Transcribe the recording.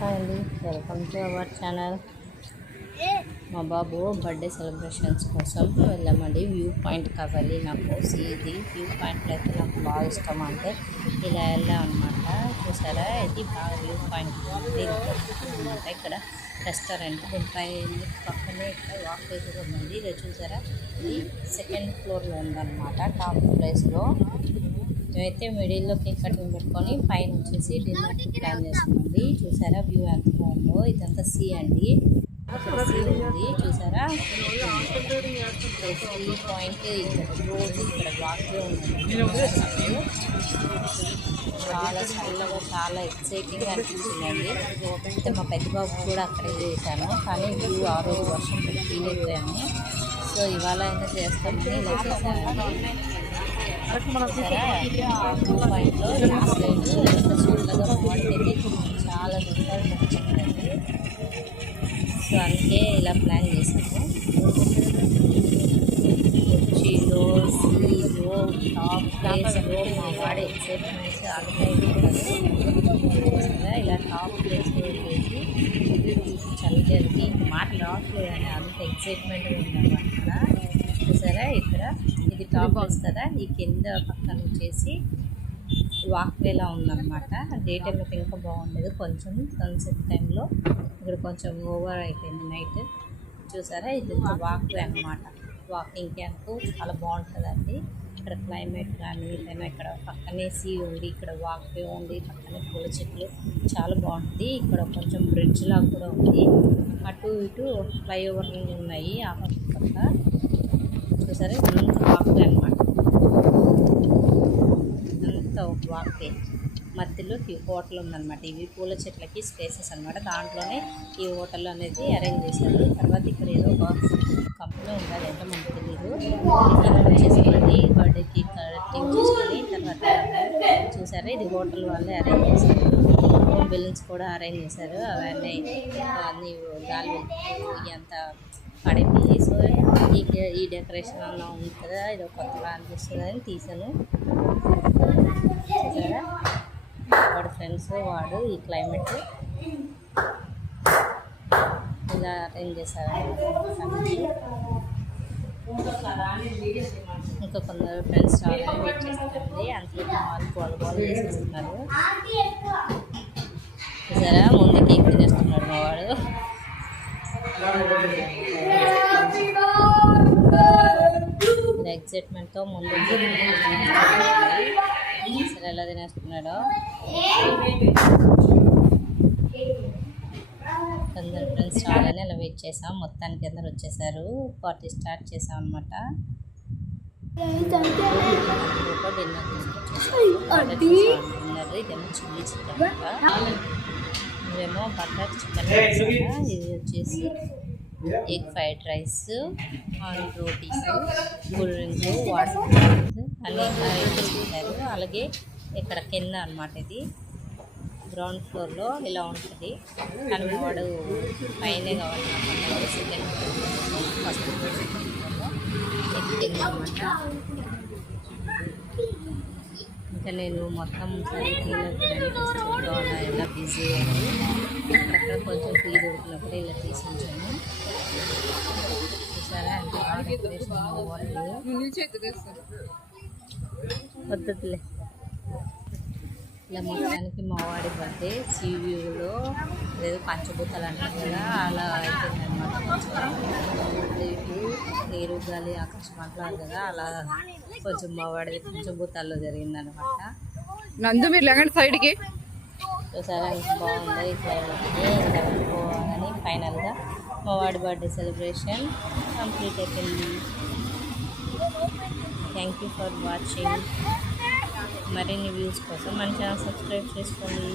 Hi అండి, welcome to our channel. మా బాబు birthday celebrations కోసం వెళ్ళామండి. వ్యూ పాయింట్ కావాలి నాకు. ఇది వ్యూ పాయింట్లో అయితే నాకు బాగా ఇష్టం. అంటే ఇలా వెళ్ళాం అనమాట. చూసారా, ఇది బాగా వ్యూ పాయింట్ అనమాట. ఇక్కడ రెస్టారెంట్ దీనిపై పక్కనే ఇక్కడ వాక్ వే కూడా ఉందండి. ఇది చూసారా, ఇది సెకండ్ ఫ్లోర్లో ఉందన్నమాట. టాప్ ప్లేస్లో మేమైతే మిడిల్లో కేక్ కటింగ్ పెట్టుకొని పైన వచ్చేసి డిన్నర్కి ప్లాన్ చేస్తున్నాండి. చూసారా వ్యూ ఎంత బాగుందో. ఇదంతా సీ అండి, సీ ఉంది చూసారా. సీ పాయింట్ ఇక్కడ రోజు ఇక్కడ వాక్వే ఉంది. చాలా చల్లగా చాలా ఎక్సైటింగ్గా అనిపించిందండి. అయితే మా పెద్ద బాబు కూడా అక్కడే చేశాను, కానీ వ్యూ ఆ రోజు వర్షం ఫీల్ అయిపోయాము. సో ఇవాళ అయినా చేస్తామని ఇలా చేశానండి. వ్యూ పాయింట్లో లాస్ట్ లైన్ ఎంత చల్లగా బాగుంటుంది, చాలా దూరాలు నచ్చిందండి. సో అందుకే ఇలా ప్లాన్ చేశాము. కొచ్చిలో సీలో టాప్ ప్లేస్లో మా వాడే ఎక్సైట్మెంట్స్ ఆడుకుంటున్నారు. ఇలా టాప్ ప్లేస్లో వెళ్ళేసి చల్లకి మాటలు రావట్లేదని అంత ఎక్సైట్మెంట్గా ఉందన్నమాట. చూసారా, ఇక్కడ ఇది టాప్ ప్లేస్ కదా, ఈ కింద పక్కన వచ్చేసి వాక్వేలా ఉందన్నమాట. డే టైం అయితే ఇంకా బాగుండేది, కొంచెం సన్సెట్ టైంలో ఇక్కడ కొంచెం ఓవర్ అయిపోయింది నైట్. చూసారా, ఇది వాక్వే అన్నమాట. వాకింగ్కి అనుకో చాలా బాగుంటుందండి. ఇక్కడ క్లైమేట్ కానీ ఏదైనా ఇక్కడ పక్కనే సీ ఉంది, ఇక్కడ వాక్వే ఉంది, పక్కనే పూల చెట్లు చాలా బాగుంటుంది. ఇక్కడ కొంచెం బ్రిడ్జ్ లాగా కూడా ఉంది, అటు ఇటు ఫ్లైఓవర్లు ఉన్నాయి ఆ పక్క. చూసారా, ఇదంతా వాక్వే అనమాట. ఇదంతా ఒక వాక్వే, మధ్యలో హోటల్ ఉందన్నమాట. ఇవి పూల చెట్లకి స్పేసెస్ అనమాట. దాంట్లోనే ఈ హోటల్ అనేది అరేంజ్ చేశారు. తర్వాత ఇక్కడ ఏదో ఒక కంపెనీ ఉండాలి, ఎంత మనకు తెలియదు. వచ్చేసామండి బర్త్డేకి కటింగ్ చేసుకొని. తర్వాత చూసారా, ఇది హోటల్ వాళ్ళే అరేంజ్ చేశారు. బెలూన్స్ కూడా అరేంజ్ చేశారు. అవన్నీ అన్నీ గాలి అంత పడిపోయి. సో ఈ డెకరేషన్ అలా ఉంది కదా, ఇది కొత్తగా అనిపిస్తుంది అని తీసాను. చూసారా, వాడు ఫ్రెండ్స్ వాడు ఈ క్లైమేట్ ఇలా అరేంజ్ చేశారు. ఇంకా కొందరు ఫ్రెండ్స్ రావాలని వెయిట్ చేస్తారండి. అంతే వాళ్ళు బాల్ చేసేస్తున్నారు. చూసారా, ముందు కేక్ తినేస్తున్నాడు మా వాడు. ఎక్సైట్మెంట్తో ముందు సరే ఎలా తినేస్తున్నాడో. కొందరు ఫ్రెండ్స్ రావాలని అలా వెయిట్ చేసాం. మొత్తానికి అందరు వచ్చేసారు, పార్టీ స్టార్ట్ చేసాం అనమాట. డిన్నర్ తీసుకొచ్చేసారు. ఇదేమో చిల్లీ చికెన్, ఇదేమో బటర్ చికెన్, ఇది వచ్చేసి egg fried rice, on rotis, cool drink, water అన్నీ అరేంజ్ చేశారు. అలాగే ఇక్కడ కింద అనమాట, ఇది గ్రౌండ్ ఫ్లోర్లో ఇలా ఉంటుంది. కానీ వాడు పైనే కావాలి second floor, first floor second ఫ్లోర్లో కింద అనమాట. ఇంకా నేను మొత్తం సరే తీయలో అలా ఎలా బిజీ అయ్యి అక్కడ కొంచెం టీ దొరికినప్పుడు ఇలా తీసి ఉంచాను. చూసారా, అంటే వద్దులే. ఇలా మొత్తానికి మా వాడి బర్త్డే సీ వ్యూలో ఏదో పంచభూతాలు అంటారు కదా, అలా అయిపోయిందనమాట. కొంచెం నీరు గాలి ఆకాశం అంటారు కదా, అలా కొంచెం మా వాడిది పంచభూతాల్లో జరిగిందనమాట. నందు మీరు లేకండి సైడ్కి. చూసారా, బాగుంది ఈ క్లైమేట్కి. పోవాలని ఫైనల్గా మా వాడి బర్త్డే సెలబ్రేషన్ కంప్లీట్ అయిపోయింది. Thank you for watching. మరిన్ని వ్యూస్ కోసం మన ఛానల్ సబ్స్క్రైబ్ చేసుకోండి.